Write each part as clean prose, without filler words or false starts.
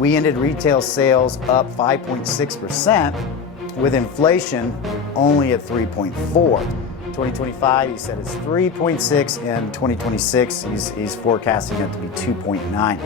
we ended retail sales up 5.6%, with inflation only at 3.4. 2025, he said it's 3.6, and 2026, he's forecasting it to be 2.9.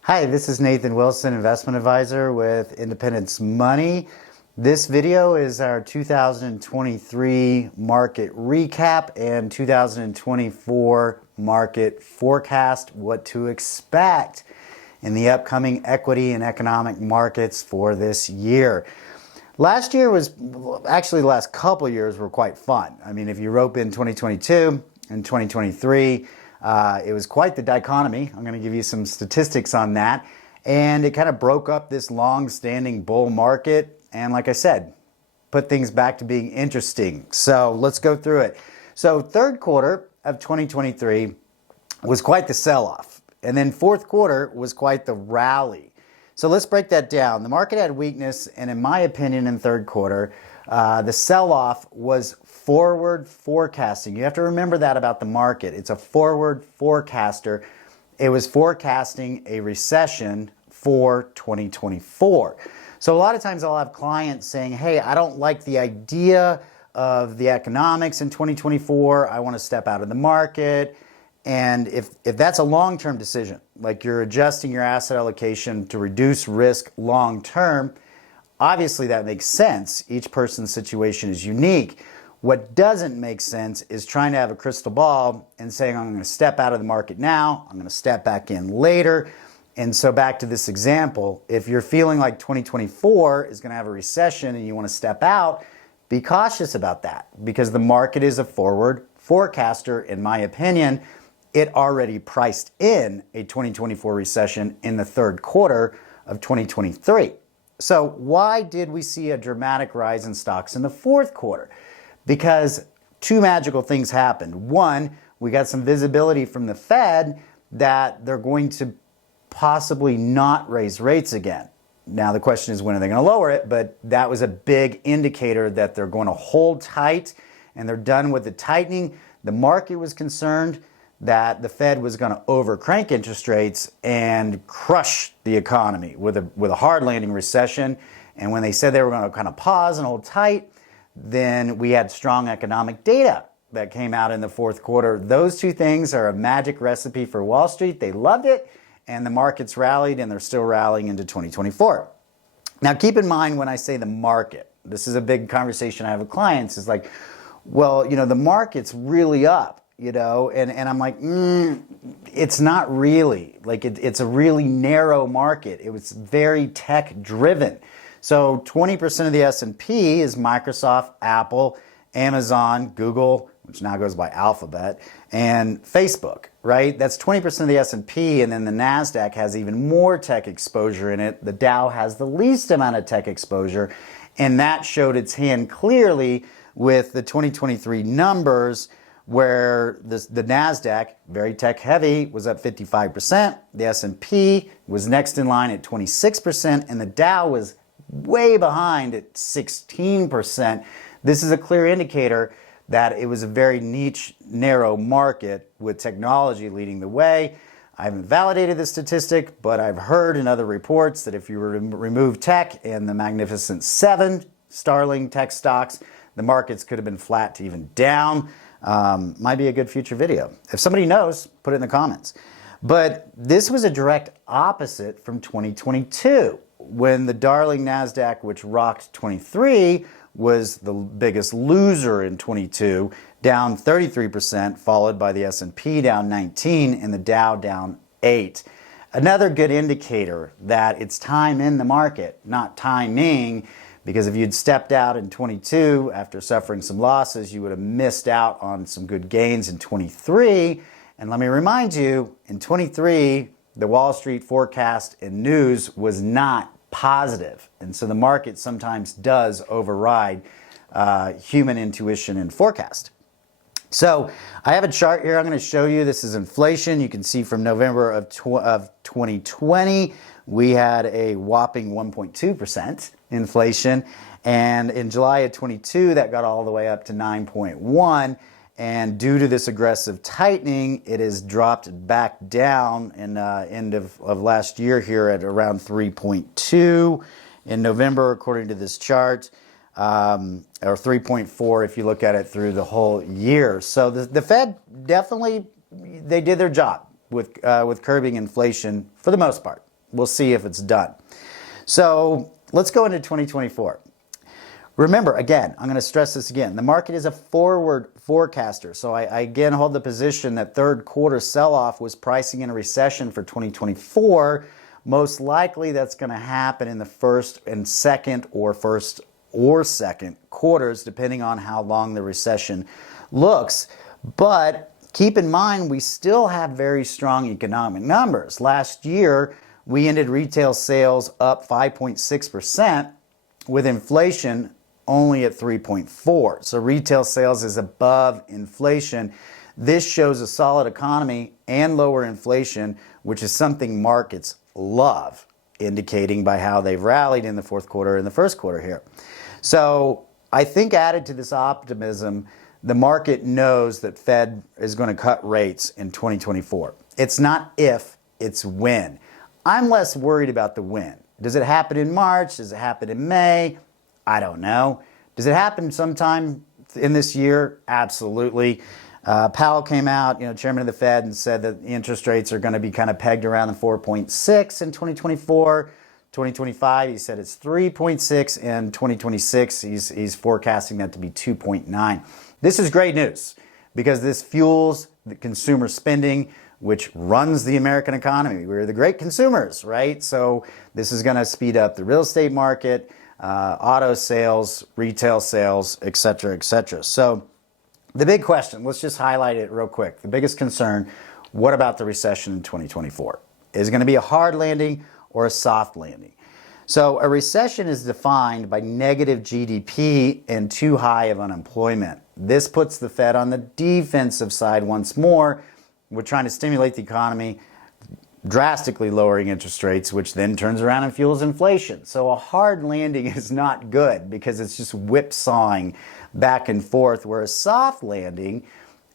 Hi, this is Nathan Wilson, investment advisor with Independence Money. This video is our 2023 market recap and 2024 market forecast, what to expect in the upcoming equity and economic markets for this year. Last year was, actually the last couple of years were quite fun. I mean, if you rope in 2022 and 2023, it was quite the dichotomy. I'm going to give you some statistics on that. And it kind of broke up this long-standing bull market. And like I said, put things back to being interesting. So let's go through it. So third quarter of 2023 was quite the sell-off. And then fourth quarter was quite the rally. So let's break that down. The market had weakness. And in my opinion, in third quarter, the sell-off was forward forecasting. You have to remember that about the market. It's a forward forecaster. It was forecasting a recession for 2024. So a lot of times I'll have clients saying, hey, I don't like the idea of the economics in 2024. I want to step out of the market. And if that's a long-term decision, like you're adjusting your asset allocation to reduce risk long-term, obviously that makes sense. Each person's situation is unique. What doesn't make sense is trying to have a crystal ball and saying, I'm going to step out of the market now, I'm going to step back in later. And so back to this example, if you're feeling like 2024 is going to have a recession and you want to step out, be cautious about that because the market is a forward forecaster. In my opinion, it already priced in a 2024 recession in the third quarter of 2023. So why did we see a dramatic rise in stocks in the fourth quarter? Because two magical things happened. One, we got some visibility from the Fed that they're going to possibly not raise rates again. Now the question is, when are they going to lower it? But that was a big indicator that they're going to hold tight and they're done with the tightening. The market was concerned that the Fed was going to overcrank interest rates and crush the economy with a hard landing recession. And when they said they were going to kind of pause and hold tight, then we had strong economic data that came out in the fourth quarter. Those two things are a magic recipe for Wall Street. They loved it, and the markets rallied, and they're still rallying into 2024. Now, keep in mind when I say the market, this is a big conversation I have with clients, is like, well, you know, the market's really up, you know, and I'm like, it's not really. Like, it's a really narrow market. It was very tech-driven. So 20% of the S&P is Microsoft, Apple, Amazon, Google, which now goes by Alphabet, and Facebook, right? That's 20% of the S&P, and then the NASDAQ has even more tech exposure in it. The Dow has the least amount of tech exposure, and that showed its hand clearly with the 2023 numbers where the NASDAQ, very tech heavy, was up 55%. The S&P was next in line at 26%, and the Dow was way behind at 16%. This is a clear indicator that it was a very niche, narrow market with technology leading the way. I haven't validated this statistic, but I've heard in other reports that if you remove tech and the Magnificent Seven, Starling tech stocks, the markets could have been flat to even down. Might be a good future video. If somebody knows, put it in the comments. But this was a direct opposite from 2022. When the darling NASDAQ, which rocked 23, was the biggest loser in 22, down 33%, followed by the S&P down 19 and the Dow down 8. Another good indicator that it's time in the market, not timing, because if you'd stepped out in 22 after suffering some losses, you would have missed out on some good gains in 23. And let me remind you, in 23, the Wall Street forecast and news was not positive. And so the market sometimes does override human intuition and forecast. So I have a chart here I'm going to show you. This is inflation. You can see from November of 2020, we had a whopping 1.2% inflation. And in July of 22, that got all the way up to 9.1. And due to this aggressive tightening, it has dropped back down in end of last year here at around 3.2 in November, according to this chart, or 3.4 if you look at it through the whole year. So the Fed definitely, they did their job with curbing inflation for the most part. We'll see if it's done. So let's go into 2024. Remember, again, I'm going to stress this again. The market is a forward forecaster. So I again hold the position that third quarter sell-off was pricing in a recession for 2024. Most likely that's going to happen in the first and second or second quarters, depending on how long the recession looks. But keep in mind, we still have very strong economic numbers. Last year, we ended retail sales up 5.6% with inflation only at 3.4. So retail sales is above inflation. This shows a solid economy and lower inflation, which is something markets love, indicating by how they've rallied in the fourth quarter and the first quarter here. So I think added to this optimism, the market knows that Fed is going to cut rates in 2024. It's not if, it's when. I'm less worried about the when. Does it happen in March? Does it happen in May? I don't know. Does it happen sometime in this year? Absolutely. Powell came out, chairman of the Fed, and said that interest rates are going to be kind of pegged around the 4.6 in 2024. 2025, he said it's 3.6. In 2026, he's forecasting that to be 2.9. This is great news because this fuels the consumer spending, which runs the American economy. We're the great consumers, right? So this is going to speed up the real estate market, auto sales, retail sales, et cetera, et cetera. So the big question, let's just highlight it real quick. The biggest concern, what about the recession in 2024? Is it going to be a hard landing or a soft landing? So a recession is defined by negative GDP and too high of unemployment. This puts the Fed on the defensive side once more. We're trying to stimulate the economy, drastically lowering interest rates, which then turns around and fuels inflation. So a hard landing is not good because it's just whipsawing back and forth, where a soft landing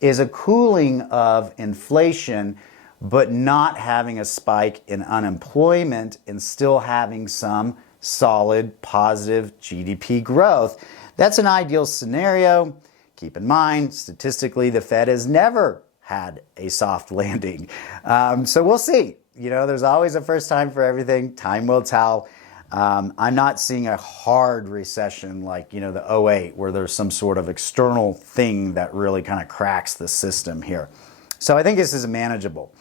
is a cooling of inflation, but not having a spike in unemployment and still having some solid positive GDP growth. That's an ideal scenario. Keep in mind, statistically, the Fed has never had a soft landing. So we'll see. There's always a first time for everything. Time will tell. I'm not seeing a hard recession like, the 08, where there's some sort of external thing that really kind of cracks the system here. So I think this is manageable.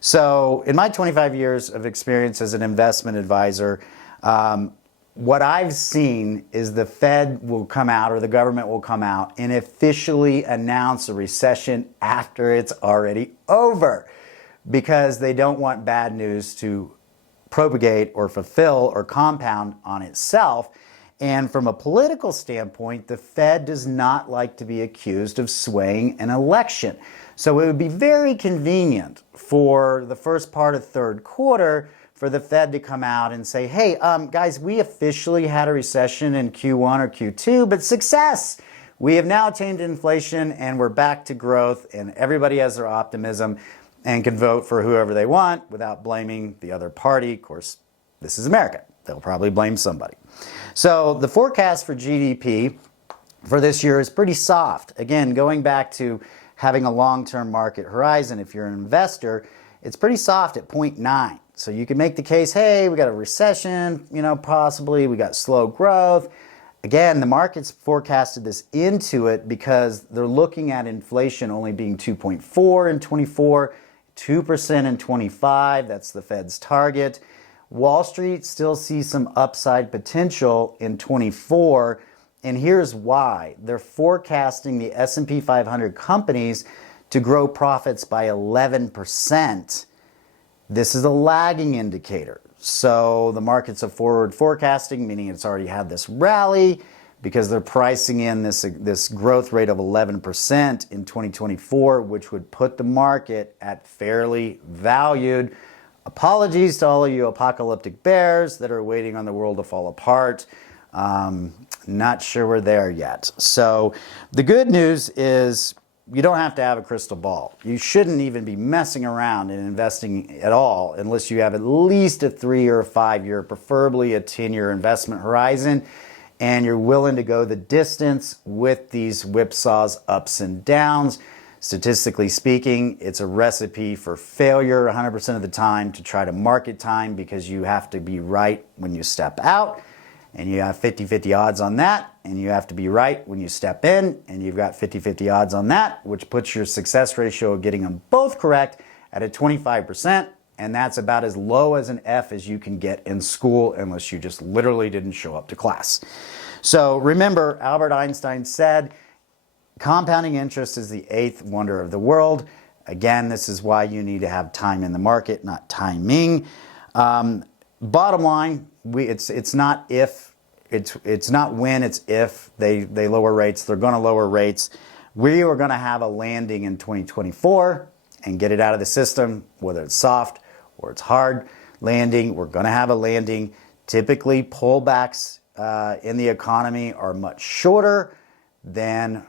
So in my 25 years of experience as an investment advisor, what I've seen is the Fed will come out, or the government will come out and officially announce a recession after it's already over, because they don't want bad news to propagate or fulfill or compound on itself. And from a political standpoint, the Fed does not like to be accused of swaying an election. So it would be very convenient for the first part of third quarter for the Fed to come out and say, hey, guys, we officially had a recession in Q1 or Q2, but success! We have now attained inflation and we're back to growth, and everybody has their optimism and can vote for whoever they want without blaming the other party. Of course, this is America. They'll probably blame somebody. So the forecast for GDP for this year is pretty soft. Again, going back to having a long-term market horizon, if you're an investor, it's pretty soft at 0.9. So you can make the case, hey, we got a recession, possibly, we got slow growth. Again, the market's forecasted this into it because they're looking at inflation only being 2.4 in 24, 2% in 25. That's the Fed's target. Wall Street still sees some upside potential in 24, and here's why. They're forecasting the S&P 500 companies to grow profits by 11%. This is a lagging indicator. So the markets are forward forecasting, meaning it's already had this rally, because they're pricing in this growth rate of 11% in 2024, which would put the market at fairly valued. Apologies to all of you apocalyptic bears that are waiting on the world to fall apart. Not sure we're there yet. So the good news is you don't have to have a crystal ball. You shouldn't even be messing around and investing at all unless you have at least a 3 or a 5 year, preferably a 10-year investment horizon, and you're willing to go the distance with these whipsaws, ups and downs. Statistically speaking, it's a recipe for failure 100% of the time to try to market time, because you have to be right when you step out, and you have 50-50 odds on that, and you have to be right when you step in, and you've got 50-50 odds on that, which puts your success ratio of getting them both correct at a 25%, and that's about as low as an F as you can get in school unless you just literally didn't show up to class. So remember, Albert Einstein said, compounding interest is the 8th wonder of the world. Again, this is why you need to have time in the market, not timing. Bottom line, it's not if, it's not when, it's if they lower rates. They're going to lower rates. We are going to have a landing in 2024 and get it out of the system, whether it's soft or it's hard landing. We're going to have a landing. Typically, pullbacks in the economy are much shorter than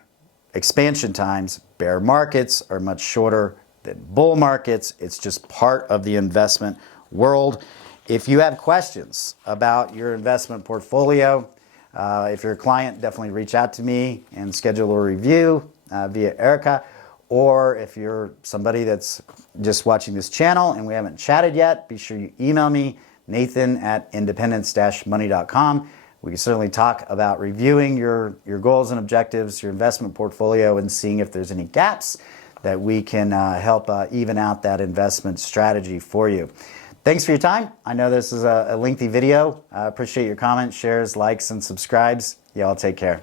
expansion times. Bear markets are much shorter than bull markets. It's just part of the investment world. If you have questions about your investment portfolio, if you're a client, definitely reach out to me and schedule a review via Erica. Or if you're somebody that's just watching this channel and we haven't chatted yet, be sure you email me, nathan@independence-money.com. We can certainly talk about reviewing your goals and objectives, your investment portfolio, and seeing if there's any gaps that we can help even out that investment strategy for you. Thanks for your time. I know this is a lengthy video. I appreciate your comments, shares, likes, and subscribes. Y'all take care.